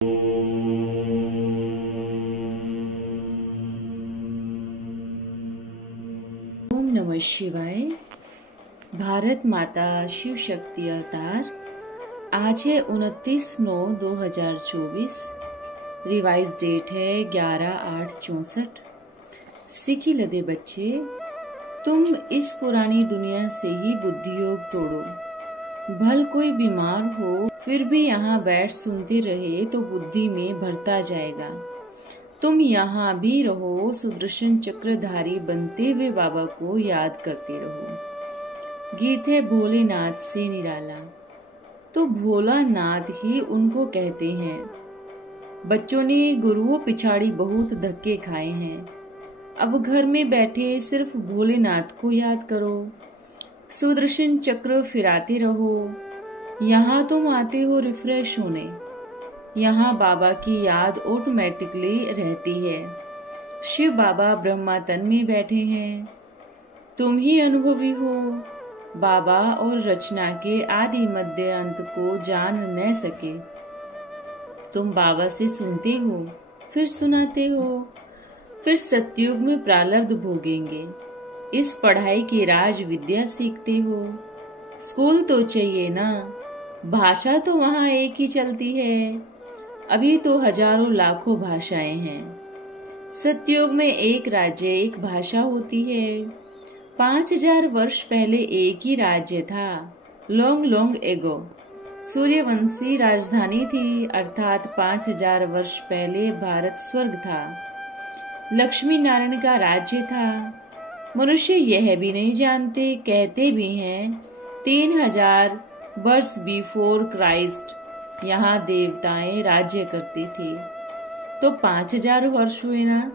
ओम नमः शिवाय। भारत माता शिव शक्ति अवतार। आज है 29/9/2024। रिवाइज डेट है 11/8/64। सीखी लदे बच्चे, तुम इस पुरानी दुनिया से ही बुद्धि योग तोड़ो। भल कोई बीमार हो फिर भी यहाँ बैठ सुनते रहे तो बुद्धि में भरता जाएगा। तुम यहाँ भी रहो, सुदर्शन चक्रधारी बनते हुए बाबा को याद करते रहो। गीत है भोलेनाथ से निराला, तो भोलानाथ ही उनको कहते हैं। बच्चों ने गुरुओं पिछाड़ी बहुत धक्के खाए हैं। अब घर में बैठे सिर्फ भोलेनाथ को याद करो। सुदर्शन चक्र फिराते रहो। यहाँ तुम आते हो रिफ्रेश होने। यहाँ बाबा की याद ऑटोमेटिकली रहती है। शिव बाबा ब्रह्मा तन में बैठे हैं। तुम ही अनुभवी हो। बाबा और रचना के आदि मध्य अंत को जान न सके। तुम बाबा से सुनते हो, फिर सुनाते हो, फिर सतयुग में प्रारब्ध भोगेंगे। इस पढ़ाई की राज विद्या सीखते हो। स्कूल तो चाहिए ना, भाषा तो वहाँ एक ही चलती है। अभी तो हजारों लाखों भाषाएं हैं। सतयुग में एक राज्य एक भाषा होती है। 5000 वर्ष पहले एक ही राज्य था, लॉन्ग लॉन्ग एगो। सूर्यवंशी राजधानी थी, अर्थात 5000 वर्ष पहले भारत स्वर्ग था। लक्ष्मी नारायण का राज्य था। मनुष्य यह भी नहीं जानते, कहते भी हैं 3000 वर्ष बिफोर क्राइस्ट यहाँ देवताएं राज्य करते थे। तो 5000 वर्ष हुए ना।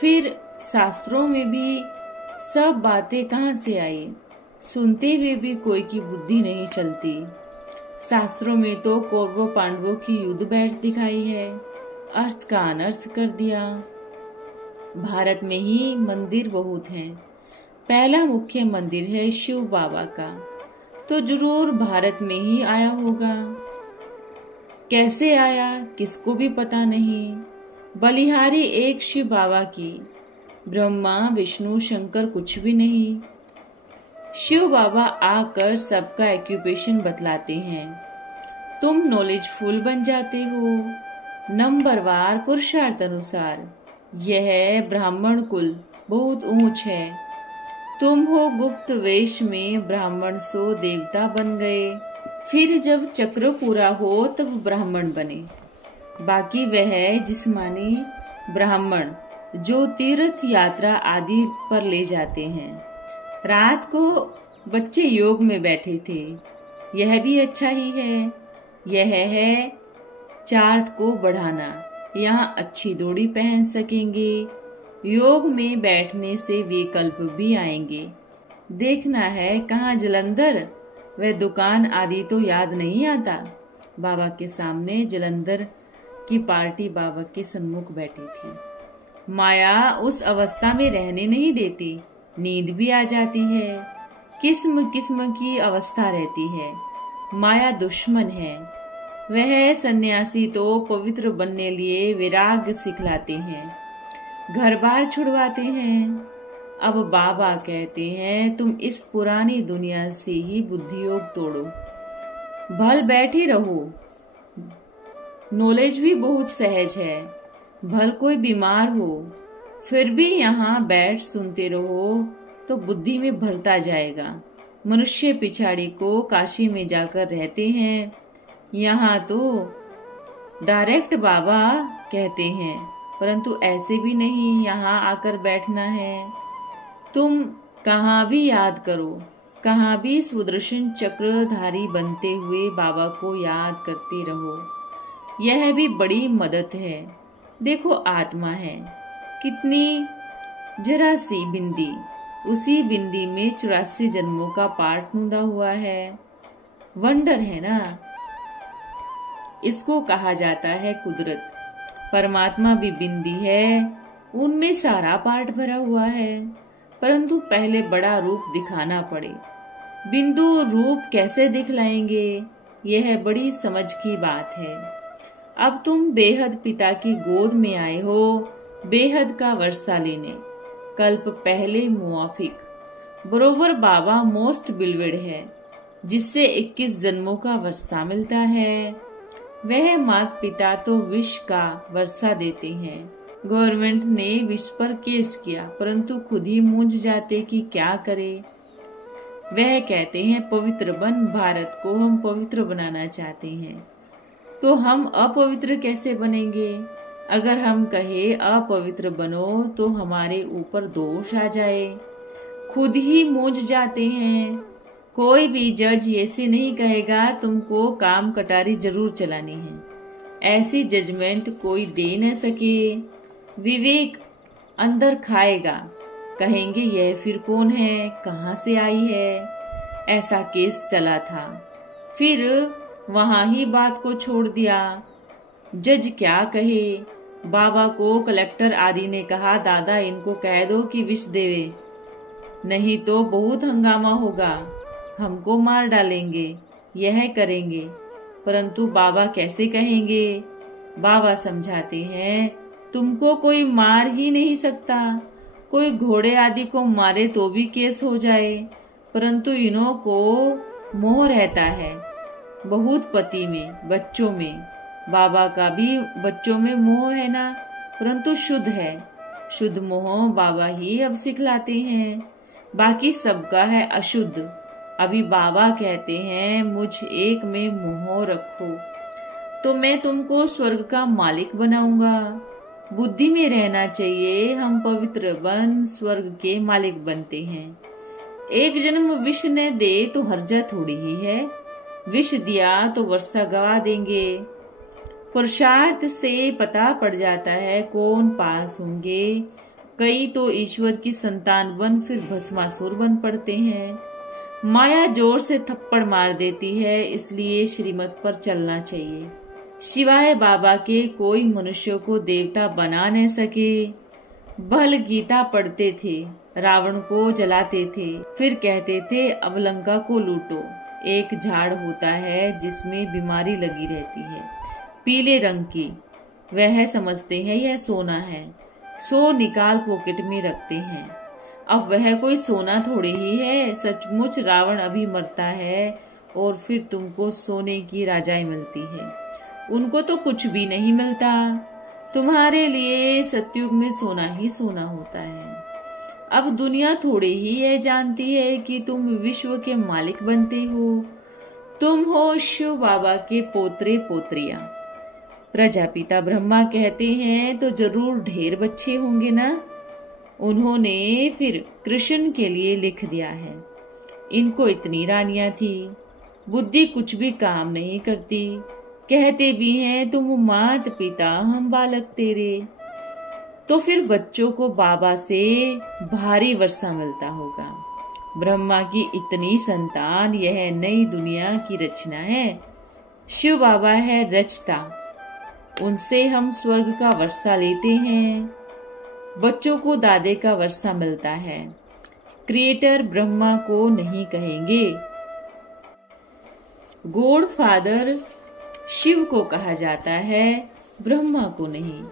फिर शास्त्रों में भी सब बातें कहाँ से आई? सुनते हुए भी कोई की बुद्धि नहीं चलती। शास्त्रों में तो कौरवों पांडवों की युद्ध बैठ दिखाई है, अर्थ का अनर्थ कर दिया। भारत में ही मंदिर बहुत हैं। पहला मुख्य मंदिर है शिव बाबा का, तो जरूर भारत में ही आया होगा। कैसे आया किसको भी पता नहीं। बलिहारी एक शिव बाबा की, ब्रह्मा विष्णु शंकर कुछ भी नहीं। शिव बाबा आकर सबका एक्यूपेशन बतलाते हैं। तुम नॉलेजफुल बन जाते हो। नंबरवार पुरुषार्थ अनुसार। यह ब्राह्मण कुल बहुत ऊंच है। तुम हो गुप्त वेश में ब्राह्मण सो देवता बन गए। फिर जब चक्र पूरा हो तब ब्राह्मण बने। बाकी वह जिस्मानी ब्राह्मण जो तीर्थ यात्रा आदि पर ले जाते हैं। रात को बच्चे योग में बैठे थे, यह भी अच्छा ही है। यह है चार्ट को बढ़ाना। यहाँ अच्छी दोड़ी पहन सकेंगे। योग में बैठने से विकल्प भी आएंगे। देखना है कहाँ जलंधर, वह दुकान आदि तो याद नहीं आता। बाबा के सामने जलंधर की पार्टी बाबा के सन्मुख बैठी थी। माया उस अवस्था में रहने नहीं देती। नींद भी आ जाती है। किस्म किस्म की अवस्था रहती है। माया दुश्मन है। वह सन्यासी तो पवित्र बनने लिए विराग सिखलाते हैं, घर बार छुड़वाते हैं। अब बाबा कहते हैं तुम इस पुरानी दुनिया से ही बुद्धि योग तोड़ो। भल बैठे रहो। नॉलेज भी बहुत सहज है। भल कोई बीमार हो फिर भी यहाँ बैठ सुनते रहो तो बुद्धि में भरता जाएगा। मनुष्य पिछाड़ी को काशी में जाकर रहते हैं। यहाँ तो डायरेक्ट बाबा कहते हैं, परंतु ऐसे भी नहीं यहाँ आकर बैठना है। तुम कहाँ भी याद करो, कहाँ भी सुदर्शन चक्रधारी बनते हुए बाबा को याद करते रहो। यह भी बड़ी मदद है। देखो आत्मा है कितनी जरा सी बिंदी, उसी बिंदी में 84 जन्मों का पाठ नूंदा हुआ है। वंडर है ना। इसको कहा जाता है कुदरत। परमात्मा भी बिंदी है, उनमें सारा पाठ भरा हुआ है, परंतु पहले बड़ा रूप दिखाना पड़े। बिंदु रूप कैसे दिखलाएंगे, यह बड़ी समझ की बात है। अब तुम बेहद पिता की गोद में आए हो, बेहद का वर्षा लेने। कल्प पहले मुआफिक बरोबर बाबा मोस्ट बिलवेड है, जिससे 21 जन्मों का वर्षा मिलता है। वह माता पिता तो विष का वर्षा देते हैं। गवर्नमेंट ने विष पर केस किया, परंतु खुद ही मूंझ जाते कि क्या करे। वह कहते हैं पवित्र बन, भारत को हम पवित्र बनाना चाहते हैं। तो हम अपवित्र कैसे बनेंगे? अगर हम कहे अपवित्र बनो तो हमारे ऊपर दोष आ जाए। खुद ही मूंझ जाते हैं। कोई भी जज ऐसे नहीं कहेगा तुमको काम कटारी जरूर चलानी है। ऐसी जजमेंट कोई दे न सके। विवेक अंदर खाएगा, कहेंगे यह फिर कौन है, कहाँ से आई है। ऐसा केस चला था, फिर वहां ही बात को छोड़ दिया। जज क्या कहे। बाबा को कलेक्टर आदि ने कहा दादा इनको कह दो कि विष देवे, नहीं तो बहुत हंगामा होगा, हमको मार डालेंगे, यह करेंगे। परंतु बाबा कैसे कहेंगे? बाबा समझाते हैं तुमको कोई मार ही नहीं सकता। कोई घोड़े आदि को मारे तो भी केस हो जाए, परंतु इन्हों को मोह रहता है बहुत पति में, बच्चों में। बाबा का भी बच्चों में मोह है ना, परंतु शुद्ध है। शुद्ध मोह बाबा ही अब सिखलाते हैं, बाकी सबका है अशुद्ध। अभी बाबा कहते हैं मुझ एक में मोह रखो तो मैं तुमको स्वर्ग का मालिक बनाऊंगा। बुद्धि में रहना चाहिए, हम पवित्र बन स्वर्ग के मालिक बनते हैं। एक जन्म विष न दे तो हर्जा थोड़ी ही है। विष दिया तो वर्षा गवा देंगे। पुरुषार्थ से पता पड़ जाता है कौन पास होंगे। कई तो ईश्वर की संतान बन फिर भस्मासुर बन पड़ते हैं। माया जोर से थप्पड़ मार देती है, इसलिए श्रीमत पर चलना चाहिए। शिवाय बाबा के कोई मनुष्य को देवता बना न सके। बल गीता पढ़ते थे, रावण को जलाते थे, फिर कहते थे अब लंका को लूटो। एक झाड़ होता है जिसमें बीमारी लगी रहती है, पीले रंग की। वह समझते हैं यह सोना है, सो निकाल पॉकेट में रखते हैं। अब वह कोई सोना थोड़ी ही है। सचमुच रावण अभी मरता है और फिर तुमको सोने की राजाई मिलती है। उनको तो कुछ भी नहीं मिलता। तुम्हारे लिए सतयुग में सोना ही सोना होता है। अब दुनिया थोड़ी ही यह जानती है कि तुम विश्व के मालिक बनते हो। तुम हो शिव बाबा के पोतरे पोत्रियां। प्रजापिता ब्रह्मा कहते हैं तो जरूर ढेर बच्चे होंगे ना। उन्होंने फिर कृष्ण के लिए लिख दिया है। इनको इतनी रानियां थी, बुद्धि कुछ भी काम नहीं करती। कहते भी हैं तुम मात पिता हम बालक तेरे। तो फिर बच्चों को बाबा से भारी वर्षा मिलता होगा। ब्रह्मा की इतनी संतान, यह नई दुनिया की रचना है। शिव बाबा है रचता, उनसे हम स्वर्ग का वर्षा लेते हैं। बच्चों को दादे का वर्षा मिलता है। क्रिएटर ब्रह्मा को नहीं कहेंगे। गॉड फादर शिव को कहा जाता है, ब्रह्मा को नहीं।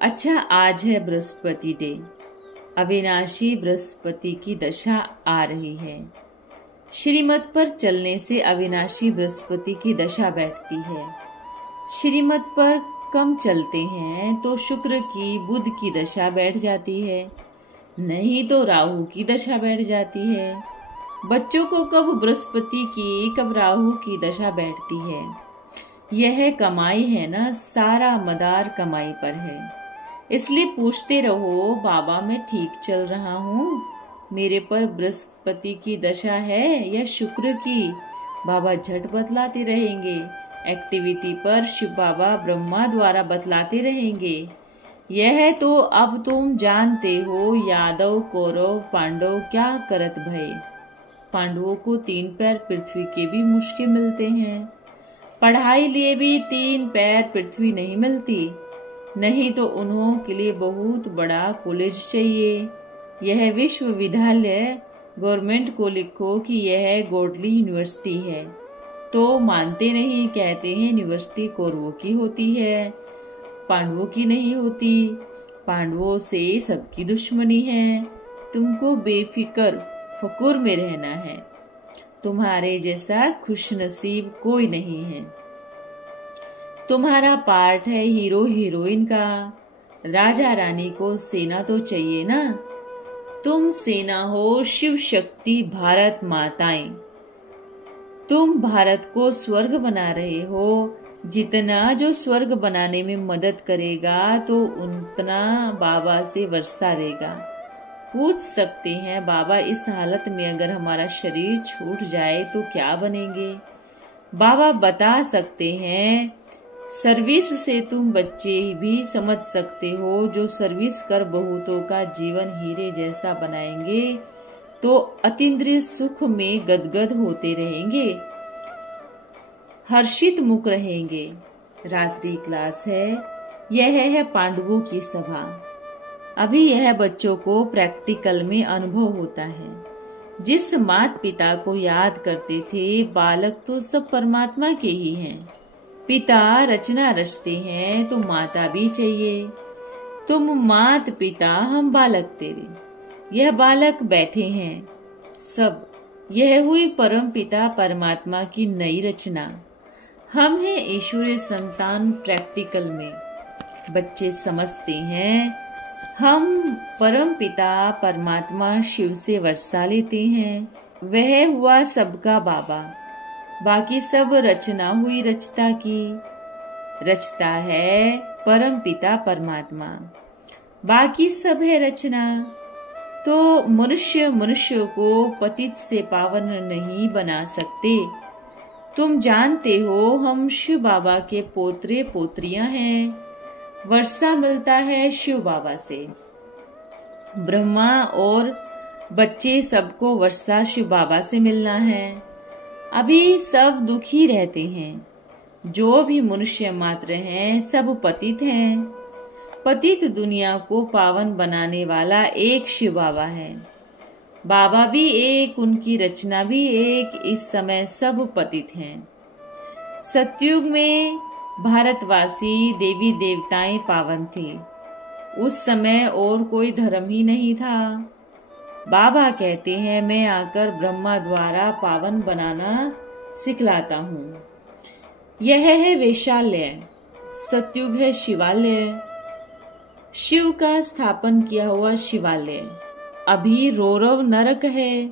अच्छा, आज है बृहस्पति डे। अविनाशी बृहस्पति की दशा आ रही है। श्रीमत पर चलने से अविनाशी बृहस्पति की दशा बैठती है। श्रीमत पर कम चलते हैं तो शुक्र की, बुध की दशा बैठ जाती है, नहीं तो राहु की दशा बैठ जाती है। बच्चों को कब बृहस्पति की, कब राहु की दशा बैठती है। यह कमाई है ना, सारा मदार कमाई पर है। इसलिए पूछते रहो बाबा मैं ठीक चल रहा हूँ, मेरे पर बृहस्पति की दशा है या शुक्र की। बाबा झट बतलाते रहेंगे। एक्टिविटी पर शिव बाबा ब्रह्मा द्वारा बतलाते रहेंगे। यह तो अब तुम जानते हो। यादव कौरव पांडव क्या करत भय। पांडवों को 3 पैर पृथ्वी के भी मुश्किल मिलते हैं। पढ़ाई लिए भी 3 पैर पृथ्वी नहीं मिलती, नहीं तो उन्हों के लिए बहुत बड़ा कॉलेज चाहिए। यह विश्वविद्यालय गवर्नमेंट को लिखो कि यह गोडली यूनिवर्सिटी है, तो मानते नहीं, कहते हैं यूनिवर्सिटी कौरवों की होती है, पांडवों की नहीं होती। पांडवों से सबकी दुश्मनी है। तुमको बेफिक्र फकुर में रहना है। तुम्हारे जैसा खुशनसीब कोई नहीं है। तुम्हारा पार्ट है हीरो हीरोइन का। राजा रानी को सेना तो चाहिए ना। तुम सेना हो शिव शक्ति भारत माताएं। तुम भारत को स्वर्ग बना रहे हो। जितना जो स्वर्ग बनाने में मदद करेगा तो उतना बाबा से वर्षा देगा। पूछ सकते हैं बाबा इस हालत में अगर हमारा शरीर छूट जाए तो क्या बनेंगे। बाबा बता सकते हैं सर्विस से तुम बच्चे भी समझ सकते हो। जो सर्विस कर बहुतों का जीवन हीरे जैसा बनाएंगे तो अतीन्द्रिय सुख में गदगद होते रहेंगे, हर्षित मुख रहेंगे। रात्रि क्लास है। यह है पांडवों की सभा। अभी यह बच्चों को प्रैक्टिकल में अनुभव होता है। जिस माता पिता को याद करते थे, बालक तो सब परमात्मा के ही हैं। पिता रचना रचते हैं तो माता भी चाहिए। तुम मात पिता, हम बालक तेरे। यह बालक बैठे हैं सब। यह हुई परम पिता परमात्मा की नई रचना। हम हैं ईश्वरीय संतान। प्रैक्टिकल में बच्चे समझते हैं हम परम पिता परमात्मा शिव से वर्षा लेते हैं। वह हुआ सबका बाबा। बाकी सब रचना हुई रचता की। रचता है परम पिता परमात्मा, बाकी सब है रचना। तो मनुष्य मनुष्य को पतित से पावन नहीं बना सकते। तुम जानते हो हम शिव बाबा के पोतरे पोत्रियां हैं। वर्षा मिलता है शिव बाबा से। ब्रह्मा और बच्चे सबको वर्षा शिव बाबा से मिलना है। अभी सब दुखी रहते हैं। जो भी मनुष्य मात्र हैं सब पतित हैं। पतित दुनिया को पावन बनाने वाला एक शिव बाबा है। बाबा भी एक, उनकी रचना भी एक। इस समय सब पतित हैं। सतयुग में भारतवासी देवी देवताएं पावन थे। उस समय और कोई धर्म ही नहीं था। बाबा कहते हैं मैं आकर ब्रह्मा द्वारा पावन बनाना सिखलाता हूँ। यह है वैशाल्य। सतयुग है शिवालय। शिव का स्थापन किया हुआ शिवालय। अभी रौरव नरक है।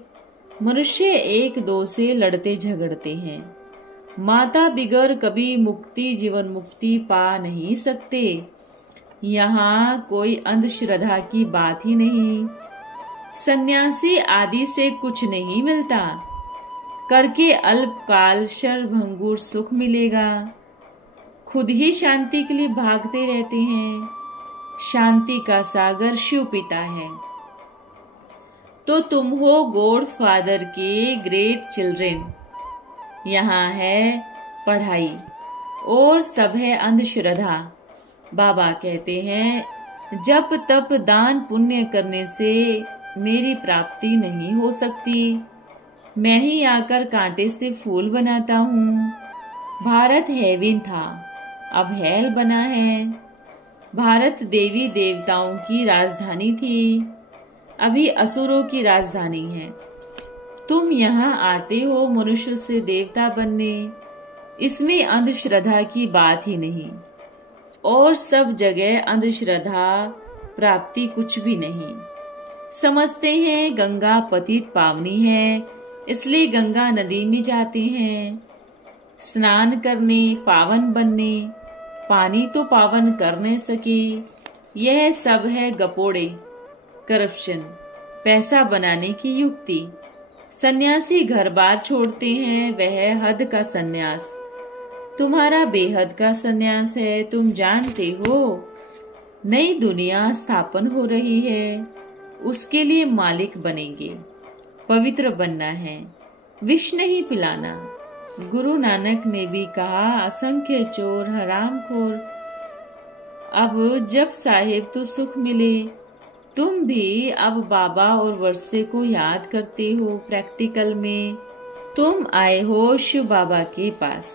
मनुष्य एक दो से लड़ते झगड़ते हैं। माता बिगर कभी मुक्ति जीवन मुक्ति पा नहीं सकते। यहाँ कोई अंधश्रद्धा की बात ही नहीं। सन्यासी आदि से कुछ नहीं मिलता। करके अल्पकाल शर्वभंगुर सुख मिलेगा। खुद ही शांति के लिए भागते रहते हैं। शांति का सागर शिव पिता है। तो तुम हो गॉड फादर के ग्रेट चिल्ड्रेन। यहाँ है पढ़ाई और सब है अंधश्रद्धा। बाबा कहते हैं जप तप दान पुण्य करने से मेरी प्राप्ति नहीं हो सकती। मैं ही आकर कांटे से फूल बनाता हूँ। भारत हेवन था, अब हेल बना है। भारत देवी देवताओं की राजधानी थी, अभी असुरों की राजधानी है। तुम यहाँ आते हो मनुष्य से देवता बनने। इसमें अंधश्रद्धा की बात ही नहीं। और सब जगह अंधश्रद्धा प्राप्ति कुछ भी नहीं। समझते हैं गंगा पतित पावनी है, इसलिए गंगा नदी में जाते हैं स्नान करने, पावन बनने। पानी तो पावन कर नहीं सके। यह सब है गपोड़े, करप्शन, पैसा बनाने की युक्ति। सन्यासी घर बार छोड़ते हैं, वह हद का सन्यास। तुम्हारा बेहद का सन्यास है। तुम जानते हो नई दुनिया स्थापन हो रही है, उसके लिए मालिक बनेंगे। पवित्र बनना है, विष नहीं पिलाना। गुरु नानक ने भी कहा असंख्य चोर हरामखोर। अब जब साहेब तो सुख मिले। तुम भी अब बाबा और वर्षे को याद करते हो प्रैक्टिकल में। तुम आए हो शिव बाबा के पास।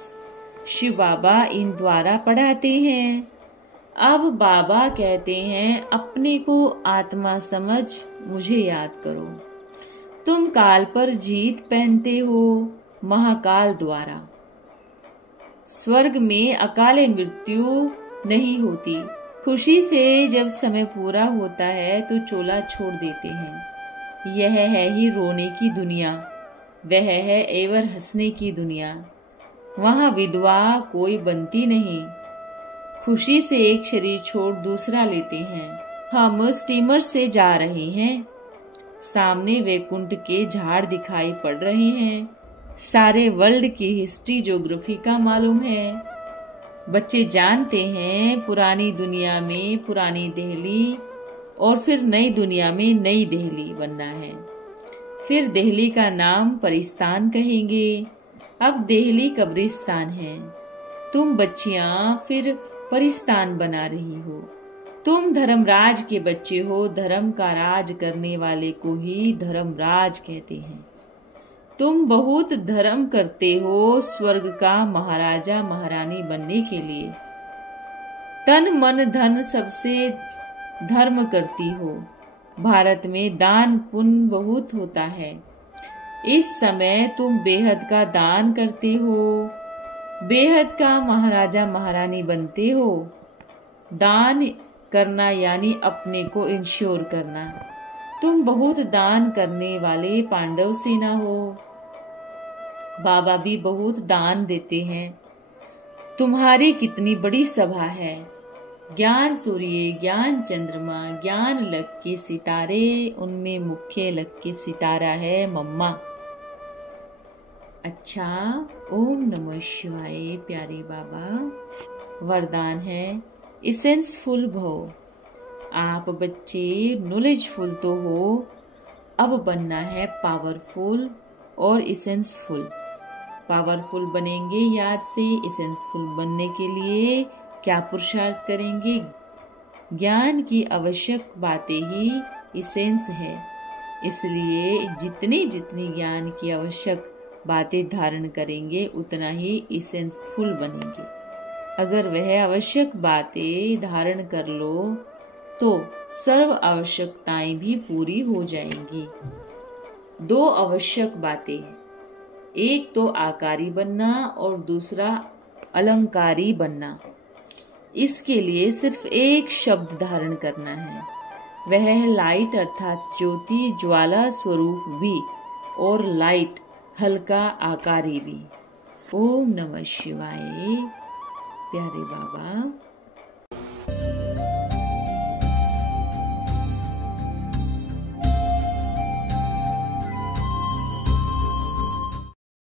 शिव बाबा इन द्वारा पढ़ाते हैं। अब बाबा कहते हैं अपने को आत्मा समझ मुझे याद करो। तुम काल पर जीत पहनते हो महाकाल द्वारा। स्वर्ग में अकाले मृत्यु नहीं होती। खुशी से जब समय पूरा होता है तो चोला छोड़ देते हैं। यह है ही रोने की दुनिया, वह है एवर हंसने की दुनिया। वहां विधवा कोई बनती नहीं। खुशी से एक शरीर छोड़ दूसरा लेते हैं। हम स्टीमर से जा रहे हैं। सामने वैकुंठ के झाड़ दिखाई पड़ रहे हैं। सारे वर्ल्ड की हिस्ट्री ज्योग्राफी का मालूम है। बच्चे जानते हैं पुरानी दुनिया में पुरानी दिल्ली और फिर नई दुनिया में नई दिल्ली बनना है। फिर दिल्ली का नाम परिस्तान कहेंगे। अब दिल्ली कब्रिस्तान है। तुम बच्चियां फिर परिस्तान बना रही हो। तुम धर्मराज के बच्चे हो। धर्म का राज करने वाले को ही धर्मराज कहते हैं। तुम बहुत धर्म करते हो स्वर्ग का महाराजा महारानी बनने के लिए। तन मन धन सबसे धर्म करती हो। भारत में दान पुण्य बहुत होता है। इस समय तुम बेहद का दान करते हो। बेहद का महाराजा महारानी बनते हो। दान करना यानी अपने को इंश्योर करना। तुम बहुत दान करने वाले पांडव सेना हो। बाबा भी बहुत दान देते हैं। तुम्हारी कितनी बड़ी सभा है। ज्ञान सूर्य, ज्ञान चंद्रमा, ज्ञान लग के सितारे, उनमें मुख्य लग के सितारा है मम्मा। अच्छा, ओम नमः शिवाय। प्यारे बाबा वरदान है इसेंसफुल भव। आप बच्चे नॉलेजफुल तो हो, अब बनना है पावरफुल और इसेंसफुल। पावरफुल बनेंगे याद से। इसेंसफुल बनने के लिए क्या पुरुषार्थ करेंगे? ज्ञान की आवश्यक बातें ही इसेंस है। इसलिए जितनी जितनी ज्ञान की आवश्यक बातें धारण करेंगे उतना ही इसेंसफुल बनेंगे। अगर वह आवश्यक बातें धारण कर लो तो सर्व आवश्यकताएं भी पूरी हो जाएंगी। दो आवश्यक बातें हैं, एक तो आकारी बनना और दूसरा अलंकारी बनना। इसके लिए सिर्फ एक शब्द धारण करना है, वह है लाइट अर्थात ज्योति ज्वाला स्वरूप भी और लाइट हल्का आकारी भी। ओम नमः शिवाय। प्यारे बाबा